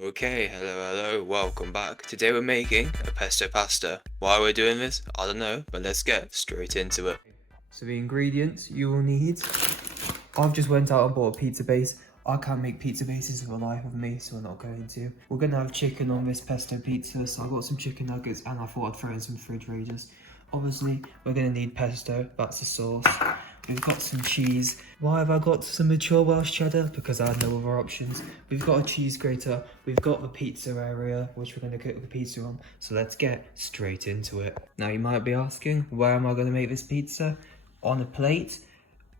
Okay, hello, welcome back. Today we're making a pesto pasta. Why we're doing this, I don't know, but let's get straight into it. So the ingredients you will need, I've just went out and bought a pizza base. I can't make pizza bases for the life of me, so we're not going to. We're going to have chicken on this pesto pizza, so I got some chicken nuggets and I thought I'd throw in some fridge raiders. Obviously, we're going to need pesto, that's the sauce. We've got some cheese. Why have I got some mature Welsh cheddar? Because I had no other options. We've got a cheese grater. We've got the pizza area, which we're going to cook the pizza on. So let's get straight into it. Now you might be asking, where am I going to make this pizza? On a plate.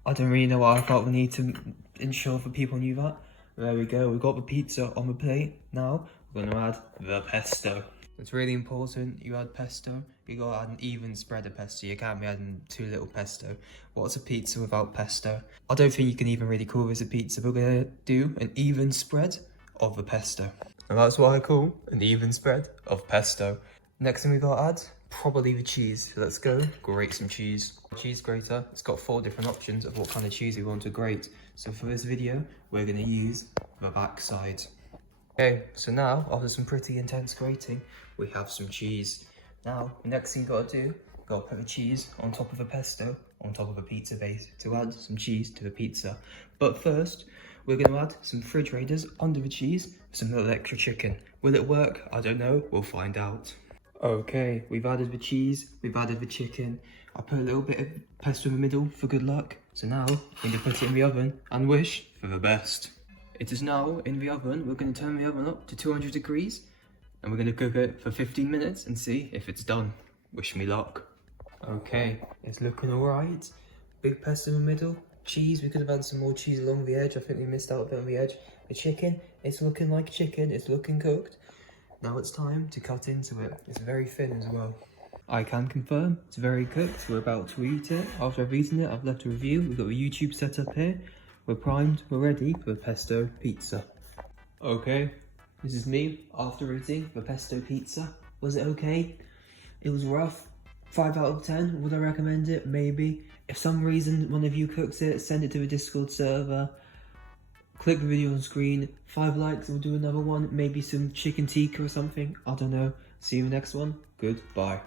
I don't really know what I thought we need to ensure for people knew that. There we go, we've got the pizza on the plate. Now, we're going to add the pesto. It's really important you add pesto. You got to add an even spread of pesto. You can't be adding too little pesto. What's a pizza without pesto? I don't think you can even really call this a pizza. We're going to do an even spread of the pesto. And that's what I call an even spread of pesto. Next thing we got to add, probably the cheese. So let's go grate some cheese. Cheese grater, it's got 4 different options of what kind of cheese we want to grate. So for this video, we're going to use the back side. Okay, so now, after some pretty intense grating, we have some cheese. Now, the next thing you gotta do, gotta put the cheese on top of the pesto, on top of a pizza base, to add some cheese to the pizza. But first, we're gonna add some fridge raiders under the cheese, some little extra chicken. Will it work? I don't know, we'll find out. Okay, we've added the cheese, we've added the chicken. I put a little bit of pesto in the middle for good luck. So now, we're gonna put it in the oven and wish for the best. It is now in the oven. We're going to turn the oven up to 200 degrees and we're going to cook it for 15 minutes and see if it's done. Wish me luck. Okay, it's looking alright. Big pesto in the middle. Cheese, we could have had some more cheese along the edge. I think we missed out a bit on the edge. The chicken, it's looking like chicken. It's looking cooked. Now it's time to cut into it. It's very thin as well. I can confirm it's very cooked. We're about to eat it. After I've eaten it, I've left a review. We've got the YouTube set up here. We're primed, we're ready for the pesto pizza. Okay, this is me after eating the pesto pizza. Was it okay? It was rough. 5 out of 10. Would I recommend it? Maybe. If some reason one of you cooks it, send it to the Discord server. Click the video on screen. 5 likes, we'll do another one. Maybe some chicken tikka or something. I don't know. See you in the next one. Goodbye.